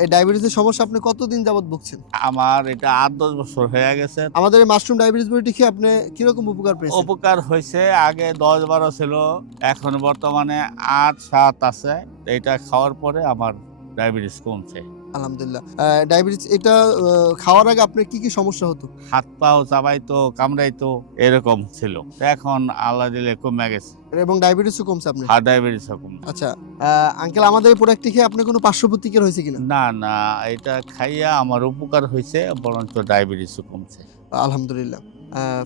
এই ডায়াবেটিসের সমস্যা আপনি কতদিন যাবত ভুগছেন? আমার এটা 8-10 বছর হয়ে গেছে। আমাদের এই মাশরুম ডায়াবেটিস বড়িটি খেয়ে আপনি কিরকম উপকার পেয়েছেন? উপকার হয়েছে, আগে 10-12 ছিল, এখন বর্তমানে 8-7 আছে। এটা খাওয়ার পরে আমার ডায়াবেটিস কমছে। আলহামদুলিল্লাহ। ডায়াবেটিস এটা খাওয়ার আগে আপনার কি সমস্যা হতো? হাত পাও চাবাইতো, কামড়াইতো, এরকম ছিল। এখন আল্লাহ দিলে কমে গেছে। এবং ডায়াবেটিসও কমছে আপনার? আর ডায়াবেটিস কম। আচ্ছা, আঙ্কেল আমাদের এই প্রোডাক্টটি খেয়ে আপনার কোনো পার্শ্ব প্রতিক্রিয়া হয়েছে কিনা? না না, এটা খাইয়া আমার উপকার হয়েছে, বরঞ্চ ডায়াবেটিসও কমছে। আলহামদুলিল্লাহ।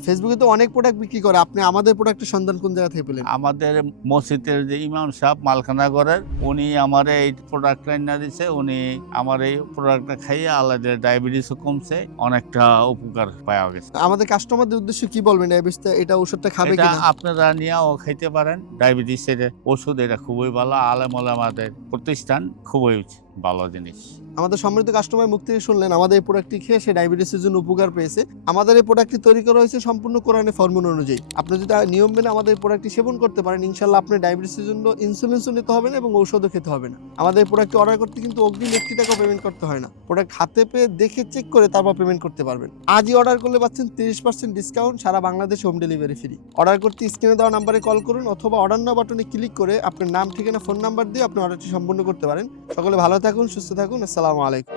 ফেসবুকে তো অনেক প্রোডাক্ট বিক্রি করে, আপনি আমাদের প্রোডাক্টের সন্ধান কোন জায়গা থেকে পেলেন? আমাদের মসজিদের যে ইমাম সাহেব মালখানাগড়ের, উনি আমার এই প্রোডাক্টটা এনে দিছে। উনি আমার এই প্রোডাক্টটা খাইয়ে আল্লাহ দিলে ডায়াবেটিসও কমছে, অনেকটা উপকার পাওয়া গেছে। আমাদের কাস্টমারদের উদ্দেশ্যে কি বলবেন? ডায়াবেটিসটা এটা ওষুধটা খাবে এটা কিনা? আপনারা নিয়েও খাইতে পারেন। ডায়াবেটিসের ওষুধ এটা খুবই ভালো। আলেম ওলামাদের প্রতিষ্ঠান, খুবই ভালো জিনিস। আমাদের সম্মানিত কাস্টমার মুখ থেকে শুনলেন আমাদের এই প্রোডাক্টটি খেয়ে সে ডায়াবেটিসের জন্য উপকার পেয়েছে। আমাদের এই প্রোডাক্টটি তৈরি করা হয়েছে সম্পূর্ণ কোরআনের ফরমান অনুযায়ী। আপনি যদি নিয়ম মেনে আমাদের এই প্রোডাক্টটি সেবন করতে পারেন, ইনশাআল্লাহ আপনার ডায়াবেটিসের জন্য ইনসুলিনও নিতে হবে না এবং ঔষধও খেতে হবে না। আমাদের এই প্রোডাক্টটি অর্ডার করতে কিন্তু অগ্রিম 1 টাকাও পেমেন্ট করতে হয় না। প্রোডাক্ট হাতে পেয়ে দেখে চেক করে তারপর পেমেন্ট করতে পারবেন। আজই অর্ডার করলে পাচ্ছেন 30% ডিসকাউন্ট, সারা বাংলাদেশে হোম ডেলিভারি ফ্রি। অর্ডার করতে স্ক্রিনে দেওয়া নাম্বারে কল করুন অথবা অর্ডার নাও বাটনে ক্লিক করে আপনার নাম, ঠিকানা, ফোন নাম্বার দিয়ে আপনি অর্ডারটি সম্পূর্ণ করতে পারেন। সকলে ভালো থাকুন, সুস্থ থাকুন। আসসালামু আলাইকুম।